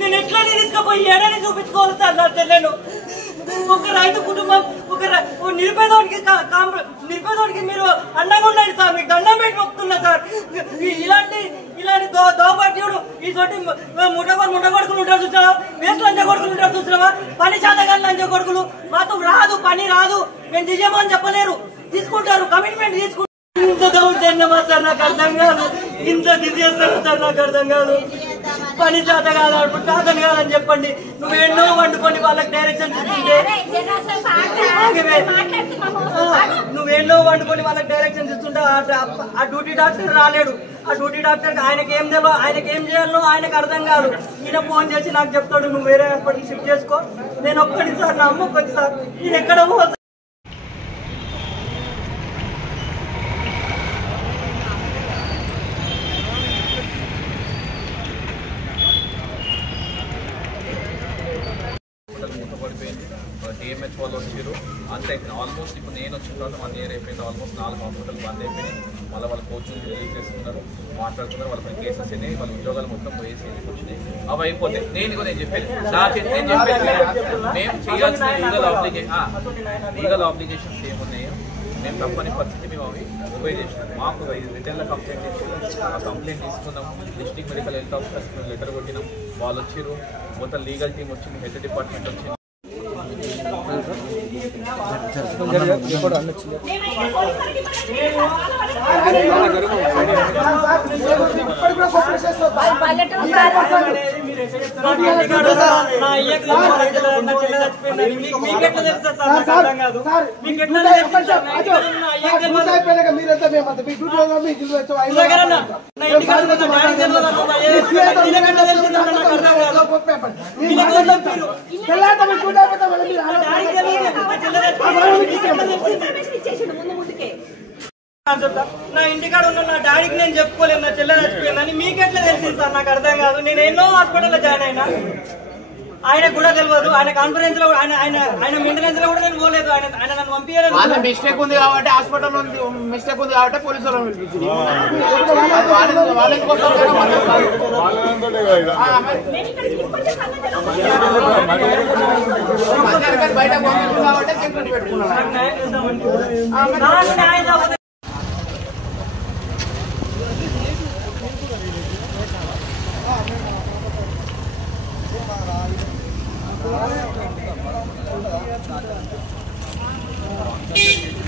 నేను ఎట్లా తీసుకుపోయి ఏడాది చూపించుకోవాలి సార్ నా చెల్లెను. ఒక రైతు కుటుంబం ఒక నిరుపేదోడికి మీరు అండగా ఉండండి సార్. మీకు దండం పెట్టి మొక్కుతున్నా సార్. ఇలాంటి దోపాట్యుడు ఈ చోటి ముఠగొడుకులు ఉంటారు చూసినావా, వేస్ట్ లంచ కొడుకులు ఉంటారు చూసినావా, పని శాతగాని లంచ కొడుకులు. మాతో రాదు, పని రాదు, మేము చెయ్యమని చెప్పలేరు, తీసుకుంటారు, కమిట్మెంట్ తీసుకుంటారు. ఇంత దౌర్జన్యమా సార్ నాకు అర్థం కాదు. ఇంత చేస్తారు సార్ నాకు అర్థం కాదు. పని చేత కాదు, కాదని కాదని చెప్పండి. నువ్వు ఎన్నో వండుకొని వాళ్ళకి డైరెక్షన్ ఇస్తుంటే నువ్వెన్నో వండుకొని వాళ్ళకి డైరెక్షన్ ఇస్తుంటే ఆ డ్యూటీ డాక్టర్ రాలేడు. ఆ డ్యూటీ డాక్టర్ ఆయనకి ఏం తెలియదు, ఆయనకి ఏం చేయాలో ఆయనకు అర్థం కాదు. ఈయన ఫోన్ చేసి నాకు చెప్తాడు, నువ్వు వేరే హాస్పిటల్ షిఫ్ట్ చేసుకో. నేను ఒక్కటి సార్, నా అమ్మ ఒక్కటి సార్, నేను ఎక్కడ పోతా. డిఎంహెచ్ వాళ్ళు వచ్చారు, అంత అయిపోయింది ఆల్మోస్ట్. ఇప్పుడు నేను వచ్చిన తర్వాత 1 year అయిపోయింది. ఆల్మోస్ట్ 4 హాస్పిటల్ బంద్ అయిపోయినాయి. మళ్ళీ వాళ్ళ కోచింగ్ రిలీజ్ చేసుకున్నారు, మాట్లాడుతున్నారు. వాళ్ళ కేసెస్ అయినాయి, వాళ్ళ ఉద్యోగాలు మొత్తం పోయేసి వచ్చినాయి. అవి అయిపోతాయి. నేను చెప్పాను, మేము చేయాల్సిన లీగల్ ఆబ్లిగేషన్స్ ఏమున్నాయో మేము తప్పని పరిస్థితి మేము అవి ఉపయోగ చేసినాం. మాకు రిటర్న్లో కంప్లైంట్ ఇచ్చి ఆ కంప్లైంట్ తీసుకున్నాం. District medical health officers letter కొట్టినాం. వాళ్ళు వచ్చారు, మొత్తం లీగల్ టీం వచ్చింది, హెల్త్ డిపార్ట్మెంట్ వచ్చింది. నా ఇంటికాడ ఉన్న నా డాడీకి నేను చెప్పుకోలేదు నా చెల్లె చచ్చిపోయిందని. మీకెట్లా తెలిసింది సార్? నాకు అర్థం కాదు. నేను ఎన్నో హాస్పిటల్లో జాయిన్ అయినా, ఆయనకు కూడా తెలియదు. ఆయన కాన్ఫరెన్స్ లో ఆయన మెయింటెనెన్స్ లో కూడా నేను పోలేదు. ఆయన నన్ను పంపించలేదు. మిస్టేక్ ఉంది కాబట్టి హాస్పిటల్ మిస్టేక్ ఉంది కాబట్టి పోలీసులు పిలిపించింది. బయట కాబట్టి సెక్యూరిటీ పెట్టుకున్నాను. Thank you.